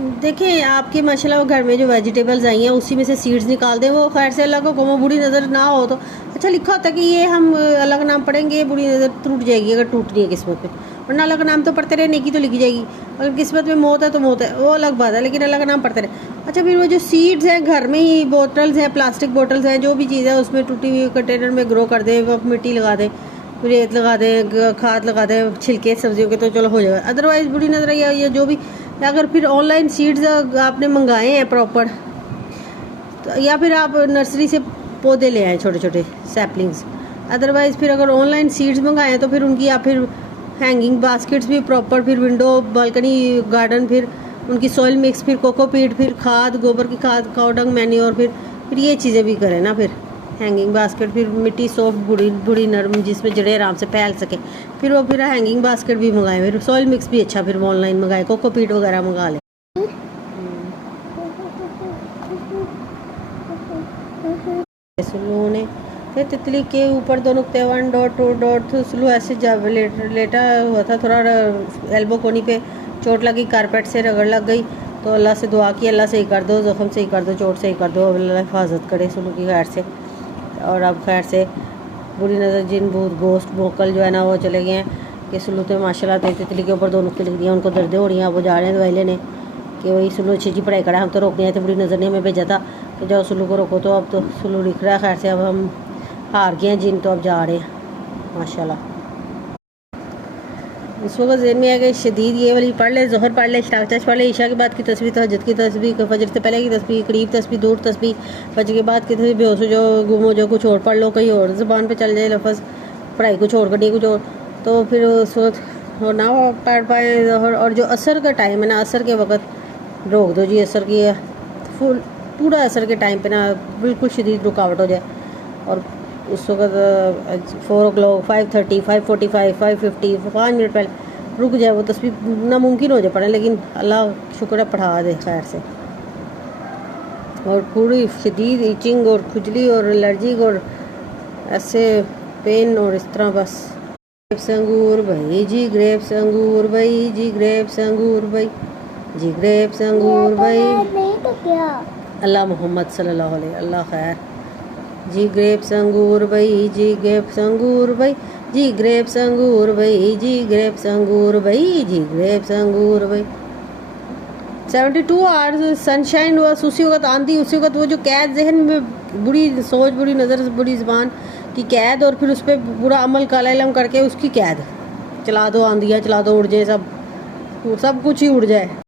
देखें आपके माशाल्लाह घर में जो वेजिटेबल्स आई हैं उसी में से सीड्स निकाल दें। वो खैर से अल्लाह को कोमो बुरी नज़र ना हो तो अच्छा लिखा होता है कि ये हम अल्लाह का नाम पढ़ेंगे, बुरी नज़र टूट जाएगी अगर टूटनी है किस्मत में, वरना अल्लाह का नाम तो पढ़ते रहे, नेकी तो लिखी जाएगी। अगर किस्मत में मौत है तो मौत है, वो अलग बात है, लेकिन अल्लाह का नाम पढ़ते रहे। अच्छा फिर वो जो सीड्स हैं घर में ही, बोटल्स हैं, प्लास्टिक बोटल्स हैं, जो भी चीज़ है उसमें टूटी हुई कंटेनर में ग्रो कर दें, वो मिट्टी लगा दें, रेत लगा दें, खाद लगा दें, छिलके सब्जियों के, तो चलो हो जाएगा। अदरवाइज़ बुरी नज़र या जो भी, अगर फिर ऑनलाइन सीड्स आपने मंगाए हैं प्रॉपर, तो या फिर आप नर्सरी से पौधे ले आए छोटे छोटे सैपलिंग्स। अदरवाइज़ फिर अगर ऑनलाइन सीड्स मंगाए हैं तो फिर उनकी आप फिर हैंगिंग बास्केट्स भी प्रॉपर, फिर विंडो बालकनी गार्डन, फिर उनकी सॉइल मिक्स, फिर कोकोपीट, फिर खाद, गोबर की खाद, काऊ डंग, मैन्योर, फिर ये चीज़ें भी करें ना। फिर हैंगिंग बास्केट, फिर मिट्टी सॉफ्ट बूढ़ी नरम जिसमें जड़ें आराम से फैल सके, फिर वो फिर हैंगिंग बास्केट भी मंगाएं, फिर सॉइल मिक्स भी अच्छा फिर ऑनलाइन मंगाएं, कोकोपीट वगैरह मंगा लें। स्लू ने फिर तितली के ऊपर 2 नुक्ते 1 डॉट 2 डॉट, स्लू ऐसे जब लेटा हुआ था, थोड़ा एल्बो कोनी पे चोट लगी, कारपेट से रगड़ लग गई, तो अल्लाह से दुआ की, अल्लाह सही कर दो, ज़ख्म सही कर दो, चोट सही कर दो, अल्लाह हिफाजत करे स्लू की खैर से। और अब खैर से बुरी नज़र, जिन भूत गोश्त मोकल जो है ना वो चले गए हैं कि स्लू तो माशाल्लाह तितली के ऊपर 2 नुक्ते लिख दिया, उनको दर्दें हो रही हैं, वो जा रहे हैं दवाई लेने कि वही स्लू अच्छी अच्छी पढ़ाई करा, हम तो रोकने आए थे, बुरी नज़र ने हमें भेजा था कि जाओ स्लू को रोको, तो अब तो स्लू लिख रहा है। खैर से अब हम हार गए हैं जिन, तो अब जा रहे हैं माशाल्लाह। इस वक्त ज़हन में है कि शदीद ये वाली पढ़ ले, ज़ोहर पढ़ ले, इश्राक़ पढ़ ले, ईशा के बाद की तस्बीह, तहज्जुद की तस्बीह, फजर से पहले की तस्बीह, करीब तस्बीह, दूर तस्बीह, फजर के बाद की तस्बीह, बेहोश हो जाओ, गुम हो जाओ, कुछ और पढ़ लो, कहीं और ज़बान पे चल जाए लफ्ज़, पढ़ाई कुछ और करनी कुछ और, तो फिर उस वक्त और ना पढ़ पाए। और जो असर का टाइम है ना, असर के वक्त रोक दो जी, असर की फुल पूरा असर के टाइम पे ना बिल्कुल शदीद रुकावट हो जाए, और उस वक्त 4 o'clock, 5:30, 5:45, 5:50, 5 मिनट पहले रुक जाए, वो तस्बीह नामुमकिन हो जाए पढ़े, लेकिन अल्लाह शुक्र है पढ़ा दे खैर से। और पूरी शदीद ईचिंग और खुजली और एलर्जिक और ऐसे पेन और इस तरह बस। ग्रेप्स अंगूर भाई जी, ग्रेप्स अंगूर भाई जी, ग्रेप्स अंगूर भाई जी, ग्रेप्स अंगूर भाई, अल्लाह मोहम्मद सल्लल्लाहु अलैहि, अल्लाह खैर जी, ग्रेप्स अंगूर भाई जी, ग्रेप्स अंगूर भाई जी, ग्रेप्स अंगूर भाई जी, ग्रेप्स अंगूर भाई जी, ग्रेप्स अंगूर भाई। 72 आवर्स सनशाइन हुआ, उसी वक्त आंधी, उसी वक्त वो जो कैद जहन में, बुरी सोच, बुरी नज़र, बुरी ज़बान की कैद, और फिर उस पर बुरा अमल काला इल्म करके उसकी कैद, चला दो आंधियाँ, चला दो, उड़ जाए सब कुछ ही उड़ जाए।